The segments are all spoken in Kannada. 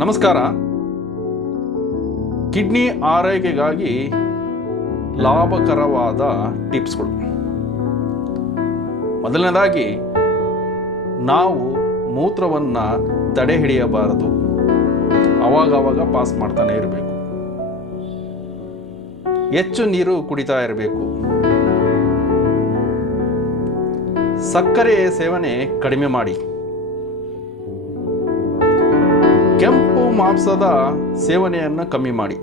ನಮಸ್ಕಾರ. ಕಿಡ್ನಿ ಆರೈಕೆಗಾಗಿ ಲಾಭಕರವಾದ ಟಿಪ್ಸ್ಗಳು. ಮೊದಲನೇದಾಗಿ, ನಾವು ಮೂತ್ರವನ್ನು ತಡೆ ಹಿಡಿಯಬಾರದು, ಅವಾಗವಾಗ ಪಾಸ್ ಮಾಡ್ತಾನೆ ಇರಬೇಕು. ಹೆಚ್ಚು ನೀರು ಕುಡಿತಾ ಇರಬೇಕು. ಸಕ್ಕರೆ ಸೇವನೆ ಕಡಿಮೆ ಮಾಡಿ. ಕೆಂಪು ಮಾಂಸದ ಸೇವನೆಯನ್ನು ಕಮ್ಮಿ ಮಾಡಿ.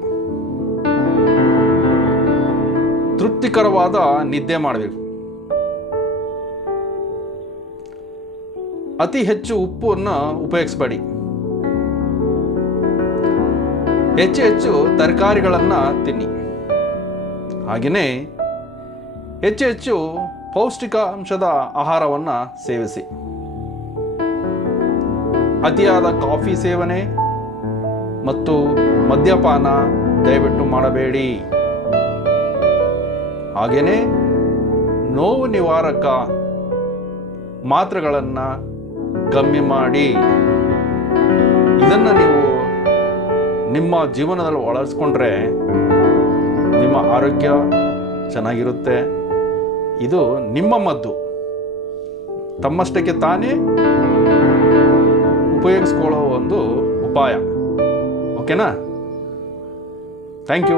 ತೃಪ್ತಿಕರವಾದ ನಿದ್ದೆ ಮಾಡಬೇಕು. ಅತಿ ಹೆಚ್ಚು ಉಪ್ಪನ್ನು ಉಪಯೋಗಿಸಬೇಡಿ. ಹೆಚ್ಚು ಹೆಚ್ಚು ತರಕಾರಿಗಳನ್ನು ತಿನ್ನಿ. ಹಾಗೆಯೇ ಹೆಚ್ಚು ಹೆಚ್ಚು ಪೌಷ್ಟಿಕಾಂಶದ ಆಹಾರವನ್ನು ಸೇವಿಸಿ. ಅತಿಯಾದ ಕಾಫಿ ಸೇವನೆ ಮತ್ತು ಮದ್ಯಪಾನ ದಯವಿಟ್ಟು ಮಾಡಬೇಡಿ. ಹಾಗೆಯೇ ನೋವು ನಿವಾರಕ ಮಾತ್ರೆಗಳನ್ನು ಕಮ್ಮಿ ಮಾಡಿ. ಇದನ್ನು ನೀವು ನಿಮ್ಮ ಜೀವನದಲ್ಲಿ ಅಳವಡಿಸ್ಕೊಂಡ್ರೆ ನಿಮ್ಮ ಆರೋಗ್ಯ ಚೆನ್ನಾಗಿರುತ್ತೆ. ಇದು ನಿಮ್ಮ ಮದ್ದು, ತಮ್ಮಷ್ಟಕ್ಕೆ ತಾನೇ ಉಪಯೋಗಿಸ್ಕೊಳ್ಳೋ ಒಂದು ಉಪಾಯ. ಓಕೆನಾ? Thank you.